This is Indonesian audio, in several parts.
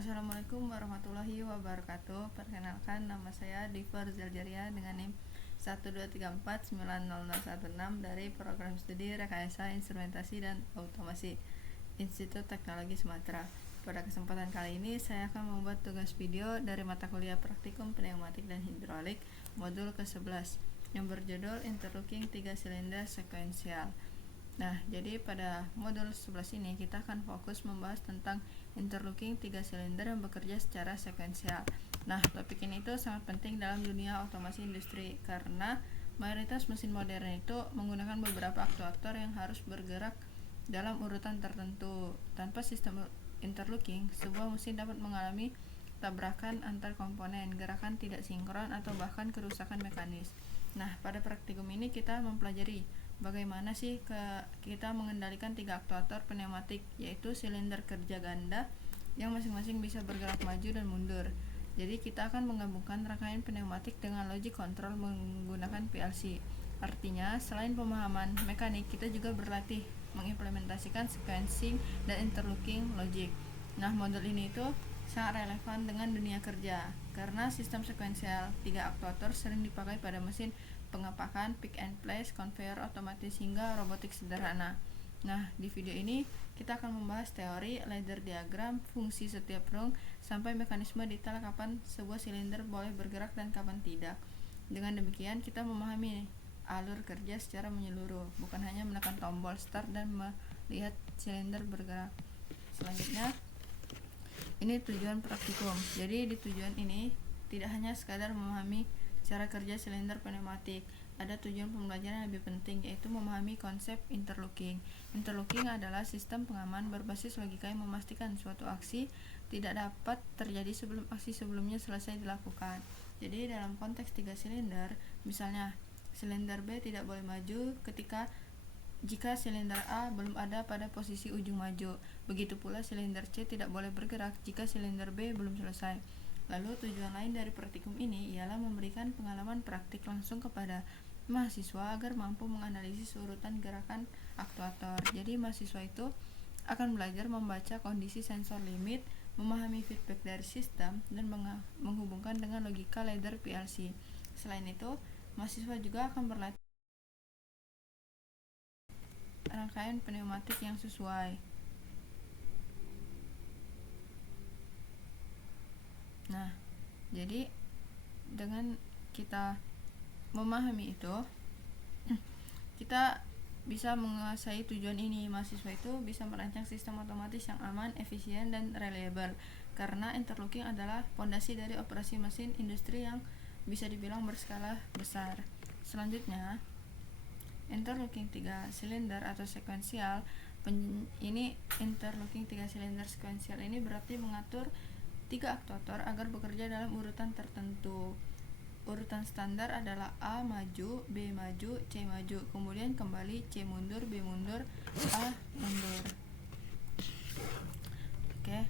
Assalamualaikum warahmatullahi wabarakatuh. Perkenalkan, nama saya Diva Rizaljaria dengan NIM 123490016 dari Program Studi Rekayasa Instrumentasi dan Automasi Institut Teknologi Sumatera. Pada kesempatan kali ini saya akan membuat tugas video dari mata kuliah Praktikum Pneumatik dan Hidrolik modul ke-11 yang berjudul Interlocking 3 Silinder Sekuensial. Nah, jadi pada modul 11 ini kita akan fokus membahas tentang interlocking 3 silinder yang bekerja secara sekuensial. Nah, topik ini itu sangat penting dalam dunia otomasi industri karena mayoritas mesin modern itu menggunakan beberapa aktuator yang harus bergerak dalam urutan tertentu. Tanpa sistem interlocking, sebuah mesin dapat mengalami tabrakan antar komponen, gerakan tidak sinkron, atau bahkan kerusakan mekanis. Nah, pada praktikum ini kita mempelajari bagaimana sih kita mengendalikan 3 aktuator pneumatik, yaitu silinder kerja ganda yang masing-masing bisa bergerak maju dan mundur. Jadi kita akan menggabungkan rangkaian pneumatik dengan logic control menggunakan PLC. Artinya, selain pemahaman mekanik, kita juga berlatih mengimplementasikan sequencing dan interlocking logic. Nah, modul ini itu sangat relevan dengan dunia kerja karena sistem sekuensial 3 aktuator sering dipakai pada mesin pengepakan, pick and place, conveyor otomatis hingga robotik sederhana. Nah, di video ini kita akan membahas teori, ladder diagram, fungsi setiap rung, sampai mekanisme detail kapan sebuah silinder boleh bergerak dan kapan tidak. Dengan demikian, kita memahami alur kerja secara menyeluruh, bukan hanya menekan tombol start dan melihat silinder bergerak. Selanjutnya, ini tujuan praktikum. Jadi di tujuan ini tidak hanya sekadar memahami cara kerja silinder pneumatik, ada tujuan pembelajaran yang lebih penting, yaitu memahami konsep interlocking. Interlocking adalah sistem pengaman berbasis logika yang memastikan suatu aksi tidak dapat terjadi sebelum aksi sebelumnya selesai dilakukan. Jadi dalam konteks 3 silinder, misalnya silinder B tidak boleh maju jika silinder A belum ada pada posisi ujung maju. Begitu pula silinder C tidak boleh bergerak jika silinder B belum selesai. Lalu tujuan lain dari praktikum ini ialah memberikan pengalaman praktik langsung kepada mahasiswa agar mampu menganalisis urutan gerakan aktuator. Jadi mahasiswa itu akan belajar membaca kondisi sensor limit, memahami feedback dari sistem, dan menghubungkan dengan logika ladder PLC. Selain itu, mahasiswa juga akan berlatih rangkaian pneumatik yang sesuai. Nah, jadi dengan kita memahami itu, kita bisa menguasai tujuan ini. Mahasiswa itu bisa merancang sistem otomatis yang aman, efisien, dan reliable karena interlocking adalah fondasi dari operasi mesin industri yang bisa dibilang berskala besar. Selanjutnya, interlocking 3 silinder atau sekuensial interlocking 3 silinder sekuensial ini berarti mengatur 3 aktuator agar bekerja dalam urutan tertentu. Urutan standar adalah A maju, B maju, C maju, kemudian kembali C mundur, B mundur, A mundur. Oke.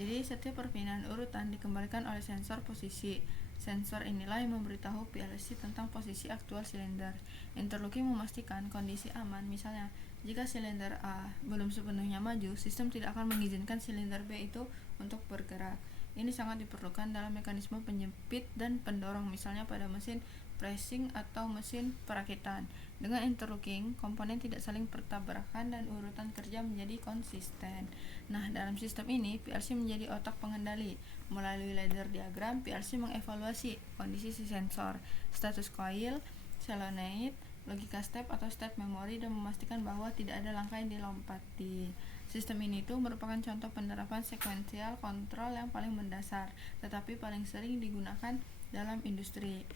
Jadi setiap perpindahan urutan dikembalikan oleh sensor posisi. Sensor inilah yang memberitahu PLC tentang posisi aktual silinder. Interlocking memastikan kondisi aman. Misalnya, jika silinder A belum sepenuhnya maju, sistem tidak akan mengizinkan silinder B itu untuk bergerak. Ini sangat diperlukan dalam mekanisme penjepit dan pendorong, misalnya pada mesin pressing atau mesin perakitan. Dengan interlocking, komponen tidak saling bertabrakan dan urutan kerja menjadi konsisten. Nah, dalam sistem ini, PLC menjadi otak pengendali. Melalui ladder diagram, PLC mengevaluasi kondisi sensor, status coil, solenoid, logika step atau step memory, dan memastikan bahwa tidak ada langkah yang dilompati. Sistem ini itu merupakan contoh penerapan sequential control yang paling mendasar, tetapi paling sering digunakan dalam industri.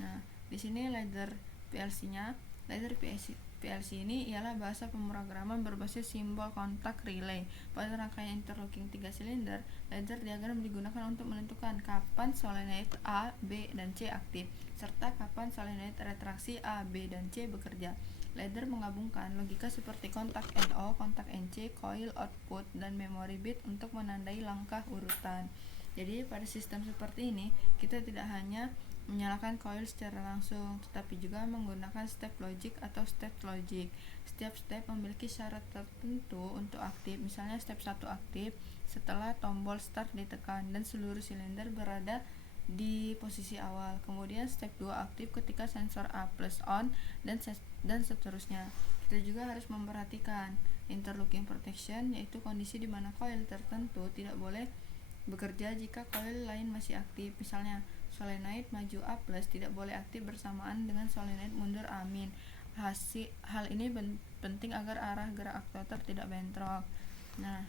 Nah, di sini ladder PLC-nya. Ladder PLC ini ialah bahasa pemrograman berbasis simbol kontak relay. Pada rangkaian interlocking 3 silinder, ladder diagram digunakan untuk menentukan kapan solenoid A, B, dan C aktif, serta kapan solenoid retraksi A, B, dan C bekerja. Ladder menggabungkan logika seperti kontak NO, kontak NC, coil output, dan memory bit untuk menandai langkah urutan. Jadi pada sistem seperti ini, kita tidak hanya menyalakan coil secara langsung, tetapi juga menggunakan step logic atau step logic. Setiap step memiliki syarat tertentu untuk aktif. Misalnya step 1 aktif setelah tombol start ditekan dan seluruh silinder berada di posisi awal. Kemudian step 2 aktif ketika sensor A+ on dan seterusnya. Kita juga harus memperhatikan interlocking protection, yaitu kondisi di mana coil tertentu tidak boleh bekerja jika coil lain masih aktif. Misalnya solenoid maju A+ tidak boleh aktif bersamaan dengan solenoid mundur A-. Hal ini penting agar arah gerak aktuator tidak bentrok. Nah,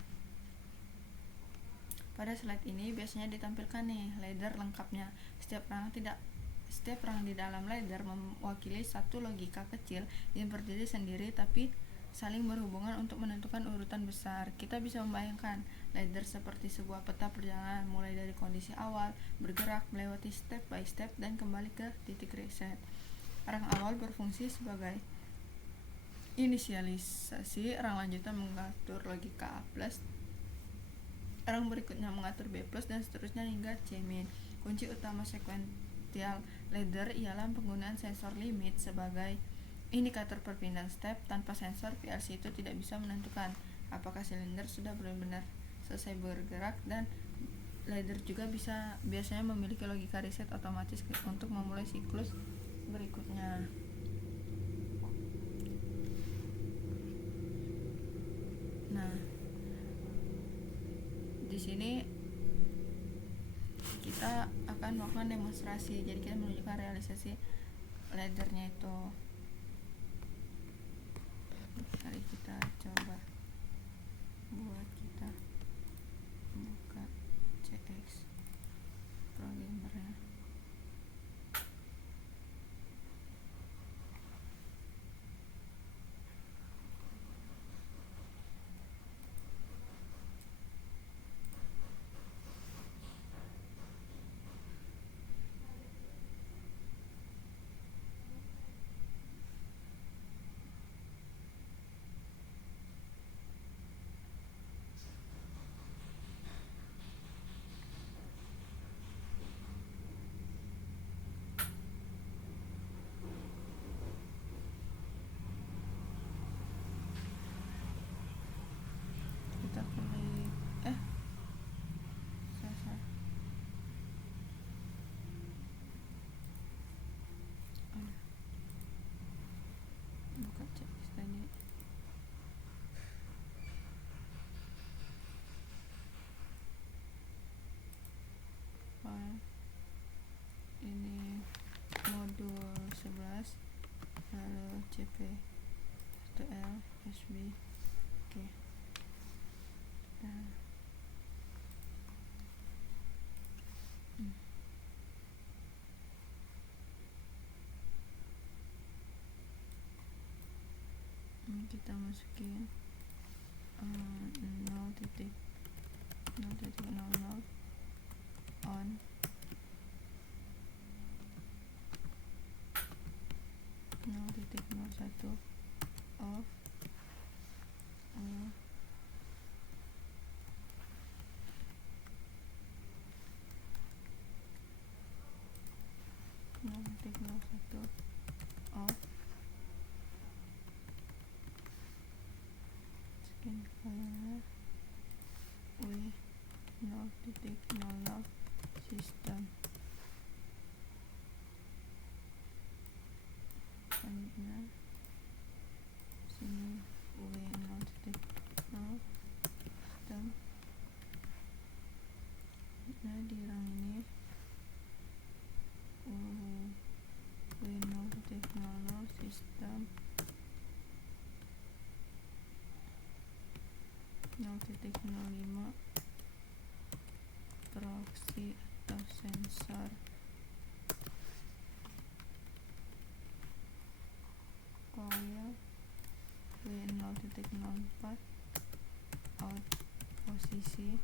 pada slide ini biasanya ditampilkan nih ladder lengkapnya. Setiap rang di dalam ladder mewakili satu logika kecil yang berdiri sendiri tapi saling berhubungan untuk menentukan urutan besar. Kita bisa membayangkan ladder seperti sebuah peta perjalanan, mulai dari kondisi awal, bergerak, melewati step by step, dan kembali ke titik reset. Rang awal berfungsi sebagai inisialisasi, rang lanjutan mengatur logika A+, rang berikutnya mengatur B+, dan seterusnya hingga C-min. Kunci utama sequential ladder ialah penggunaan sensor limit sebagai indikator perpindahan step. Tanpa sensor, PLC itu tidak bisa menentukan apakah silinder sudah benar-benar selesai bergerak, dan ladder juga biasanya memiliki logika reset otomatis untuk memulai siklus berikutnya. Nah, di sini kita akan melakukan demonstrasi. Jadi kita menunjukkan realisasi laddernya itu. Mari kita coba buat, kita buka CX programmernya. Kita klik salah. Buka CX tadi. Ini modul 11, lalu CP 1L SB. Oke. Nah, kita masukin 0.00 on, 0.01 off, 0.01 off, scan file W 0.00 sistem. Selanjutnya sini W 0.0 sistem. Nah, di rang ini W 0.00 sistem 0.05 proxy atau sensor. Coil W 0.04 out posisi.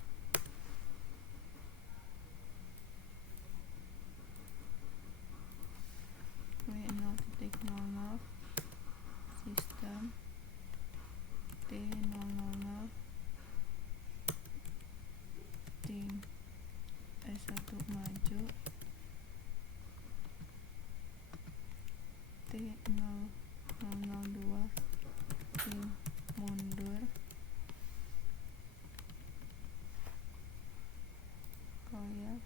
W 0.00 sistem T000 ting S1 maju, T0002 tim mundur koil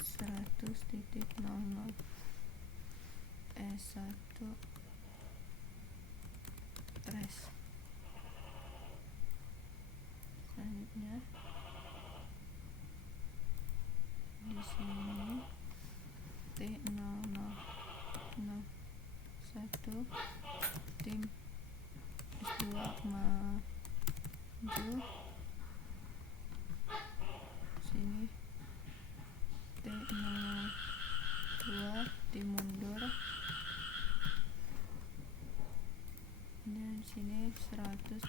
100.00 S1 press. Selanjutnya di sini T0001 tim S2 maju, sini T02 tim mundur, dan sini 100.01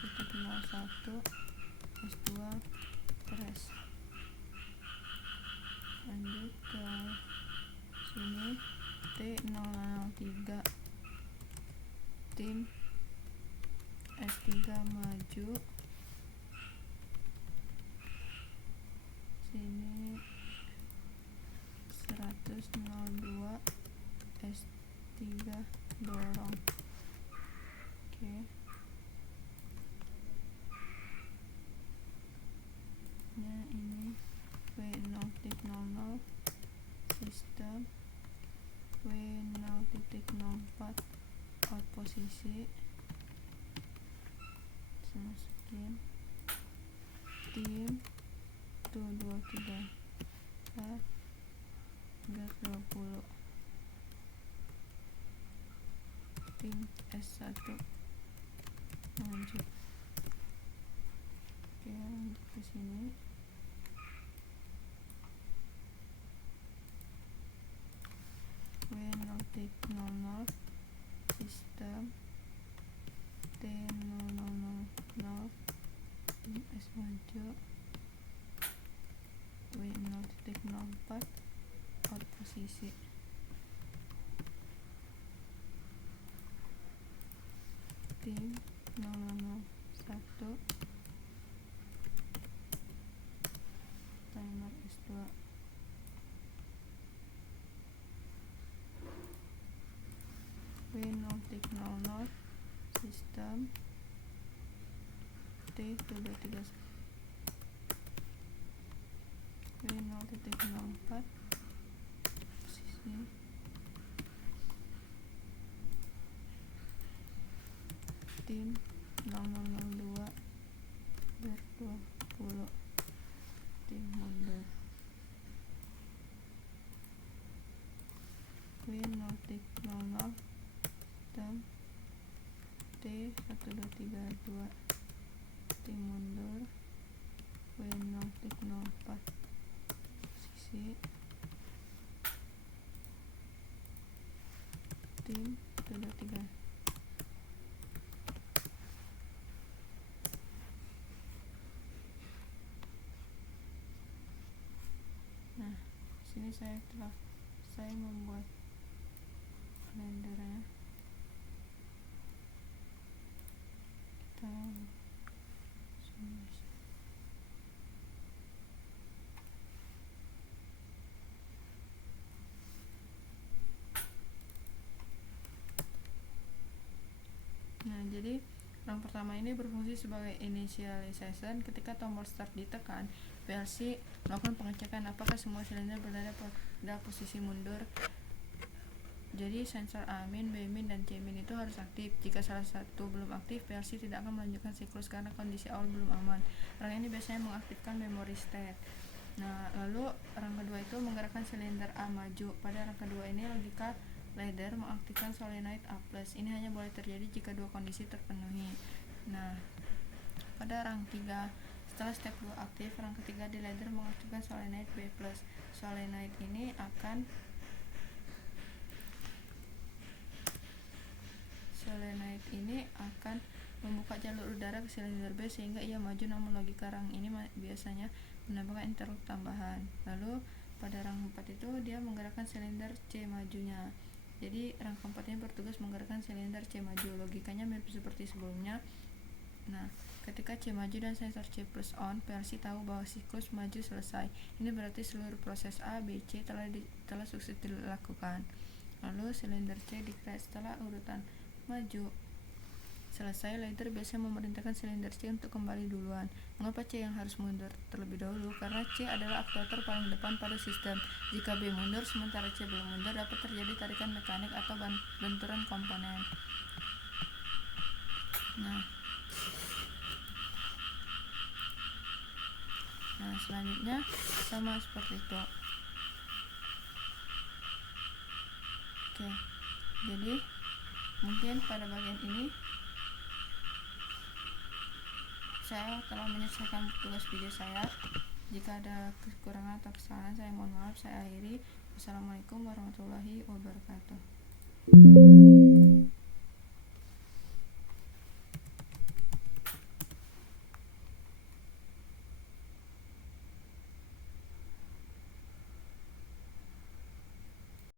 S2 press. Lanjut ke sini T003 tim S3 maju, sini 100.02 S3 dorong. Oke. Nah, ini W0.00 sistem, W0.04 out posisi, masukin tim 234 gas 20 tim S1 maju. Oke, lanjut ke sini. W0.00 sistem T000 tim S maju, W0.04 out posisi, tim 001 timer S2, W0.00 sistem T231 W0.04 posisi, tim 0002 ber 20 tim mundur, W0.00 sistem T1232 tim mundur, W0.04 posisi, tim 23. Nah, sini saya membuat kalendernya. Kita Nah, jadi rang pertama ini berfungsi sebagai initialization. Ketika tombol start ditekan, PLC melakukan pengecekan apakah semua silinder berada pada posisi mundur. Jadi sensor A-min, B-min, dan C-min itu harus aktif. Jika salah satu belum aktif, PLC tidak akan melanjutkan siklus karena kondisi awal belum aman. Rang ini biasanya mengaktifkan memory state. Nah, lalu rang kedua itu menggerakkan silinder A maju. Pada rang kedua ini logika ladder mengaktifkan solenoid A+. Ini hanya boleh terjadi jika dua kondisi terpenuhi. Nah, pada rang 3 setelah step 2 aktif, rang ketiga di ladder mengaktifkan solenoid B+. Solenoid ini akan membuka jalur udara ke silinder B sehingga ia maju, namun logika rang ini biasanya menambahkan interrupt tambahan. Lalu pada rang 4 itu dia menggerakkan silinder C majunya. Jadi rang keempat ini bertugas menggerakkan silinder C maju. Logikanya mirip seperti sebelumnya. Nah, ketika C maju dan sensor C plus on, PLC tahu bahwa siklus maju selesai. Ini berarti seluruh proses A, B, C telah sukses dilakukan. Lalu silinder C di-crash setelah urutan maju selesai. Leader biasanya memerintahkan silinder C untuk kembali duluan. Mengapa C yang harus mundur terlebih dahulu? Karena C adalah aktuator paling depan pada sistem. Jika B mundur sementara C belum mundur, dapat terjadi tarikan mekanik atau benturan komponen. Nah, selanjutnya sama seperti itu. Oke, jadi mungkin pada bagian ini saya telah menyelesaikan tugas video saya. Jika ada kekurangan atau kesalahan, saya mohon maaf. Saya akhiri. Wassalamualaikum warahmatullahi wabarakatuh.